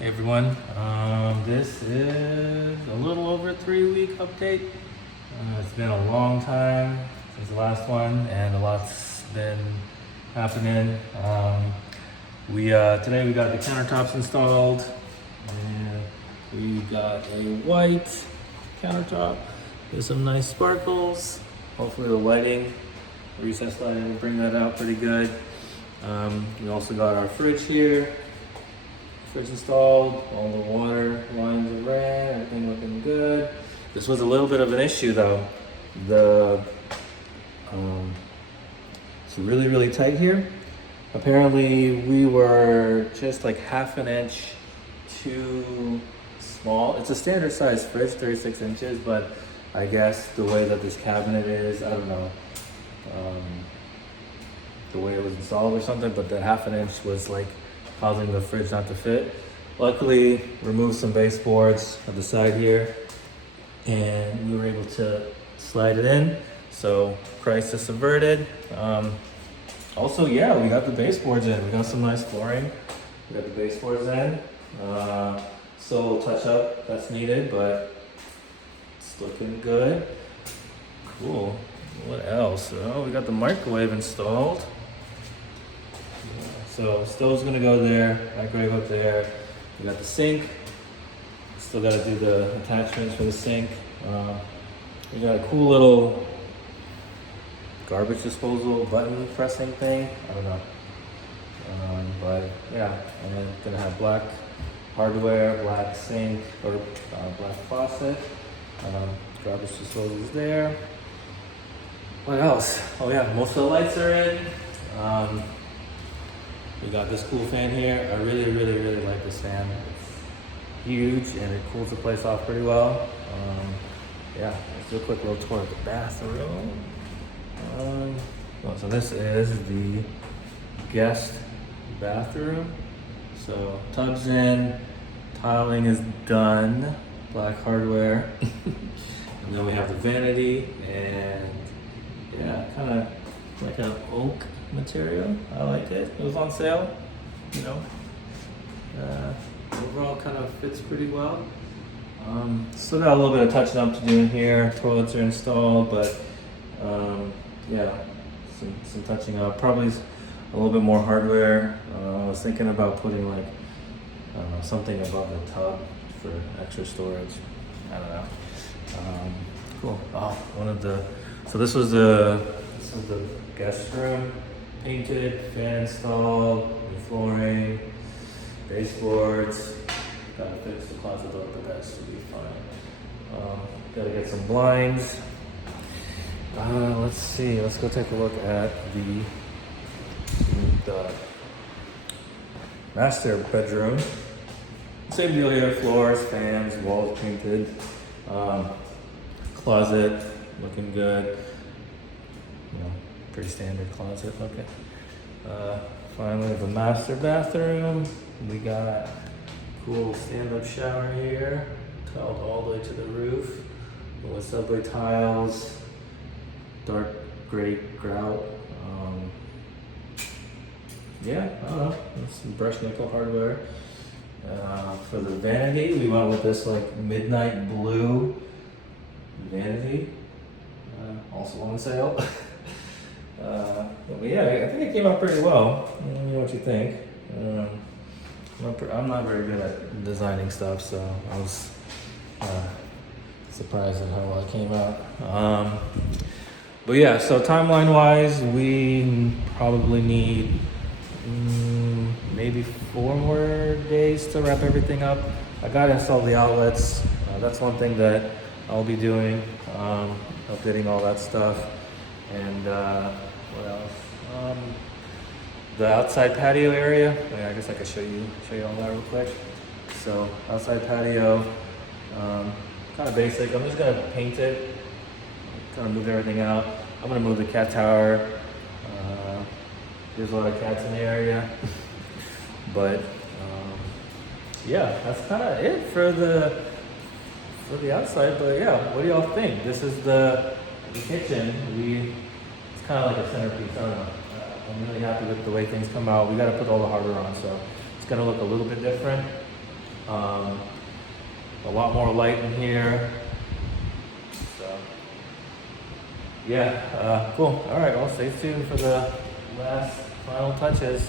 Hey everyone, this is a little over a 3 week update. It's been a long time since the last one, and a lot's been happening. Today we got the countertops installed, and we got a white countertop with some nice sparkles. Hopefully the lighting, recessed lighting, will bring that out pretty good. We also got our fridge here. Fridge installed, all the water lines are ran, everything looking good. This was a little bit of an issue though. It's really tight here. Apparently we were just like half an inch too small. It's a standard size fridge, 36 inches, but I guess the way that this cabinet is, I don't know, the way it was installed or something, but that half an inch was like causing the fridge not to fit. Luckily, removed some baseboards at the side here, and we were able to slide it in, so crisis averted. Also, yeah, we got the baseboards in. We got some nice flooring. We got the baseboards in. So touch up that's needed, but it's looking good. Cool. What else? Oh, we got the microwave installed. So stove's gonna go there, microwave up there. We got the sink. Still gotta do the attachments for the sink. We got a cool little garbage disposal button pressing thing. I don't know. But yeah, and then gonna have black hardware, black sink, or black faucet. Garbage disposal is there. What else? Oh yeah, most of the lights are in. We got this cool fan here. I really like this fan. It's huge and it cools the place off pretty well. Yeah, let's do a quick little tour of the bathroom. So this is the guest bathroom. So tub's in, tiling is done, black hardware. And then we have the vanity, and yeah, kind of like an oak material. I like it. It was on sale, you know. Overall kind of fits pretty well. Still got a little bit of touching up to do in here. Toilets are installed, but yeah, some touching up. Probably a little bit more hardware. I was thinking about putting like, I don't know, something above the tub for extra storage. I don't know. Cool. Oh, so this was the guest room. Painted, fan installed, new flooring, baseboards. Gotta fix the closet door, but that should be fine. Gotta get some blinds. Let's see. Let's go take a look at the master bedroom. Same deal here. Floors, fans, walls painted. Closet looking good. You know, pretty standard closet looking. Finally, the master bathroom. We got cool stand-up shower here, tiled all the way to the roof with subway tiles, dark gray grout. Yeah, I don't know, some brushed nickel hardware. For the vanity, we went with this like midnight blue vanity, also on sale. But yeah, I think it came out pretty well. Let me know what you think. I'm not very good at designing stuff, so I was surprised at how well it came out. But yeah, so timeline wise, we probably need maybe 4 more days to wrap everything up. I gotta install the outlets. That's one thing that I'll be doing, updating all that stuff. And what else? The outside patio area. Yeah, I guess I could show you all that real quick. So outside patio, kind of basic. I'm just gonna paint it, kind of move everything out. I'm gonna move the cat tower. There's a lot of cats in the area, but yeah, that's kind of it for the outside. But yeah, what do y'all think? This is the kitchen. It's kind of like a centerpiece. I don't know. I'm really happy with the way things come out. We got to put all the hardware on, so it's gonna look a little bit different. a lot more light in here. So, yeah, cool. All right, well, stay tuned for the last final touches.